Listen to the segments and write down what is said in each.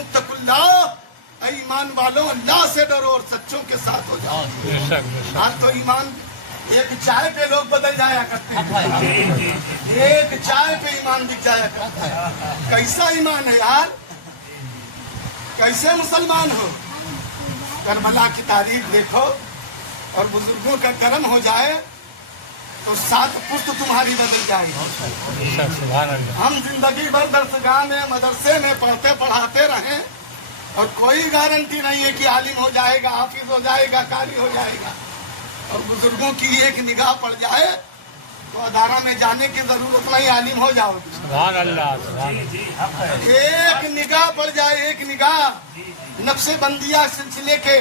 اتقوا اللہ، اے ایمان والوں اللہ سے ڈرو اور سچوں کے ساتھ ہو جاؤ۔ آج تو ایمان ایک چائے پہ لوگ بدل جایا کرتے ہیں، ایک چائے پہ ایمان بک جایا کرتا ہے۔ کیسا ایمان ہے یار، کیسے مسلمان ہو؟ کربلا کی تاریخ دیکھو اور بزرگوں کا کرم ہو جائے تو 7 پشت تمہاری بدل جائیں گے۔ ہم زندگی بھر درسگاہ میں مدرسے میں پڑھتے پڑھاتے رہیں اور کوئی گارنٹی نہیں ہے کہ عالم ہو جائے گا، حافظ ہو جائے گا، قاری ہو جائے گا۔ اور بزرگوں کی ایک نگاہ پڑ جائے تو ادارہ میں جانے کی ضرورت نہیں، عالم ہو جاؤ گے۔ سبحان اللہ، ایک نگاہ پڑ جائے، ایک نگاہ۔ نقش بندیہ سلسلے کے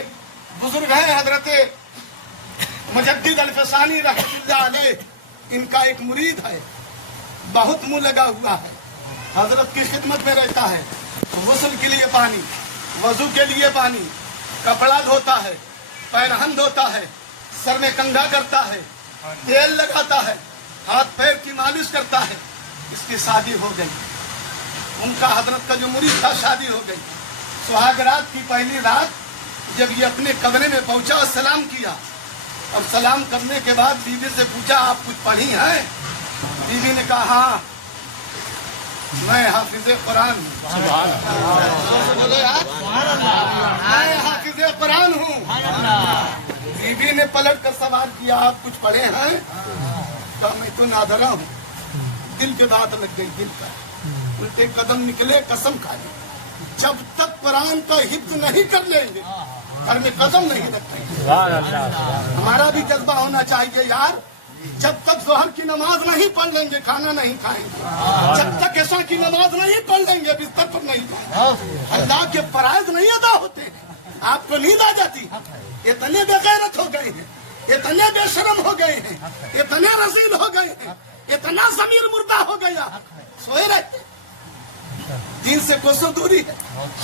بزرگ ہیں حضرت مجدد الفسانی رحمۃ اللہ علیہ، ان کا ایک مرید ہے، بہت منہ لگا ہوا ہے، حضرت کی خدمت میں رہتا ہے، غسل کے لیے پانی، وضو کے لیے پانی، کپڑا دھوتا ہے، پیرہن دھوتا ہے، سر میں کنگھا کرتا ہے، تیل لگاتا ہے، ہاتھ پیر کی مالش کرتا ہے۔ اس کی شادی ہو گئی، ان کا حضرت کا جو مرید تھا شادی ہو گئی۔ سہاگ رات کی پہلی رات جب یہ اپنے کمرے میں پہنچا اور سلام کیا، اور سلام کرنے کے بعد بیوی سے پوچھا آپ کچھ پڑھی ہیں؟ بیوی نے کہا ہاں میں حافظ قرآن ہوں۔ میں حافظ قرآن ہوں۔ بیوی نے پلٹ کر سوال کیا آپ کچھ پڑھے ہیں؟ کہا میں تو نادرا ہوں۔ دل کی بات لگ گئی، دل کا الٹے قدم نکلے، قسم کھا لی جب تک قرآن کا حفظ نہیں کر لیں گے گھر میں قدم نہیں رکھیں گے۔ ہمارا بھی جذبہ ہونا چاہیے یار، جب تک ظہر کی نماز نہیں پڑھ لیں گے کھانا نہیں کھائیں گے، جب تک عشاء کی نماز نہیں پڑھ لیں گے بستر پر نہیں جائیں گے۔ اللہ کے فرائض نہیں ادا ہوتے ہیں، آپ کو نیند آ جاتی، اتنے بے غیرت ہو گئے ہیں، اتنے بے شرم ہو گئے ہیں، اتنے رذیل ہو گئے ہیں، اتنا ضمیر مردہ ہو گیا، سوئے رہتے دین سے کوسوں دوری ہے،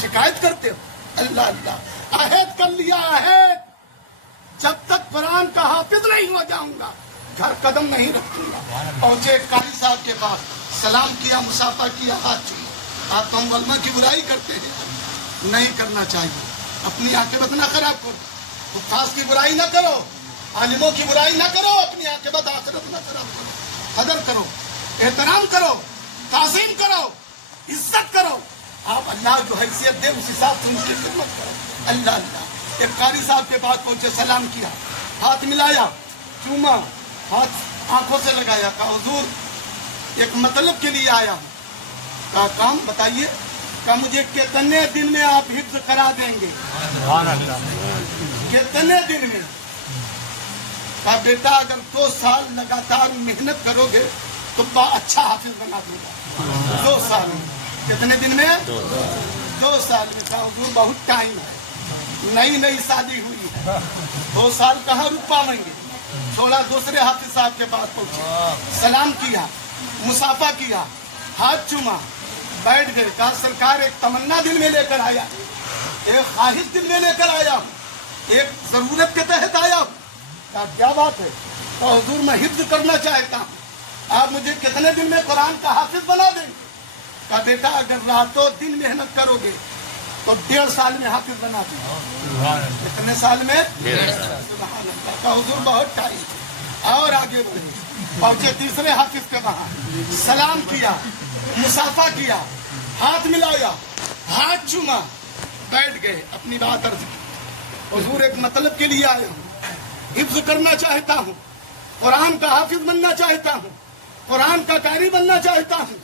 شکایت کرتے ہو۔ اللہ اللہ عہد کر لیا، عہد جب تک قرآن کا حافظ نہیں ہو جاؤں گا گھر قدم نہیں رکھوں گا۔ پہنچے قاری صاحب کے پاس، سلام کیا، مصافحہ کیا، ہاتھ چوما۔ آپ تو ہم علماء کی برائی کرتے ہیں، نہیں کرنا چاہیے، اپنی عاقبت نہ خراب کرو، حفاظ کی برائی نہ کرو، عالموں کی برائی نہ کرو، اپنی عاقبت آخرت نہ خراب کرو۔ قدر کرو، احترام کرو، تعظیم کرو، عزت کرو۔ آپ اللہ جو حیثیت دے اس حساب سے ان کی خدمت کرو۔ اللہ اللہ ایک قاری صاحب کے پاس پہنچے، سلام کیا، ہاتھ ملایا، چوما، ہاتھ آنکھوں سے لگایا، کہا حضور ایک مطلب کے لیے آیا ہوں۔ کہا کام بتائیے؟ کہا مجھے کتنے دن میں آپ حفظ کرا دیں گے؟ کتنے دن میں؟ کہا بیٹا اگر 2 سال لگاتار محنت کرو گے تو اچھا حافظ بنا دوں گا۔ 2 سال میں؟ کتنے دن میں؟ 2 سال میں۔ کہا حضور بہت ٹائم ہے، نئی نئی شادی ہوئی ہے، 2 سال کہاں رک پاؤیں گے؟ چھوڑا، دوسرے حافظ صاحب کے پاس پہنچے، سلام کیا، مصافحہ کیا، ہاتھ چوما، بیٹھ گئے۔ کہا سرکار ایک تمنا دل میں لے کر آیا، ایک خواہش دل میں لے کر آیا ہوں، ایک ضرورت کے تحت آیا ہوں۔ کہا کیا بات ہے؟ تو حضور میں حفظ کرنا چاہتا ہوں، آپ مجھے کتنے دن میں قرآن کا حافظ بنا دیں گے؟ کہا بیٹا اگر راتوں دن محنت کرو گے تو 1.5 سال میں حافظ بنا دوں گا۔ کتنے سال میں؟ 1.5 سال۔ کہا حضور بہت ٹائم ہے، اور آگے بڑھے۔ پہنچے تیسرے حافظ کے وہاں، سلام کیا، مصافحہ کیا، ہاتھ ملایا، ہاتھ چوما، بیٹھ گئے، اپنی بات عرض کی۔ حضور ایک مطلب کے لیے آیا ہوں، حفظ کرنا چاہتا ہوں، قرآن کا حافظ بننا چاہتا ہوں، قرآن کا قاری بننا چاہتا ہوں،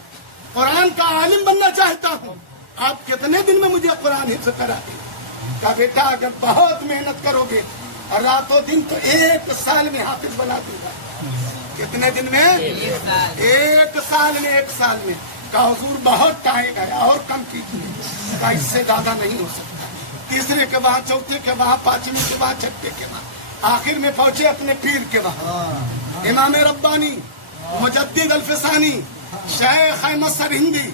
قرآن کا عالم بننا چاہتا ہوں، آپ کتنے دن میں مجھے قرآن حفظ کرا دیں؟ کہا بیٹا اگر بہت محنت کرو گے اور راتوں دن تو 1 سال میں حافظ بنا دوں گا۔ کتنے دن میں؟ 1 سال میں، 1 سال میں۔ کہا حضور بہت ٹائم ہے، اور کم کیجیے۔ کہا اس سے زیادہ نہیں ہو سکتا۔ تیسرے کے وہاں، چوتھے کے وہاں، 5ویں کے وہاں، 6ویں کے وہاں، آخر میں پہنچے اپنے پیر کے وہاں، امام ربانی مجدد الفسانی شیخ احمد سرہندی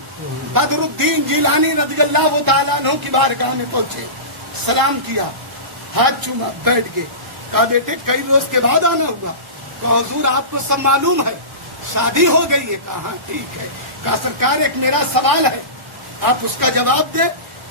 بدر الدین جیلانی رضی اللہ تعالیٰ عنہ کی بارگاہ میں پہنچے، سلام کیا، ہاتھ چوما، بیٹھ گئے۔ کہا بیٹے کئی روز کے بعد آنا ہوگا؟ کہا حضور آپ کو سب معلوم ہے، شادی ہو گئی ہے۔ کہا ہاں ٹھیک ہے۔ کہا سرکار ایک میرا سوال ہے، آپ اس کا جواب دیں۔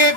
1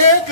1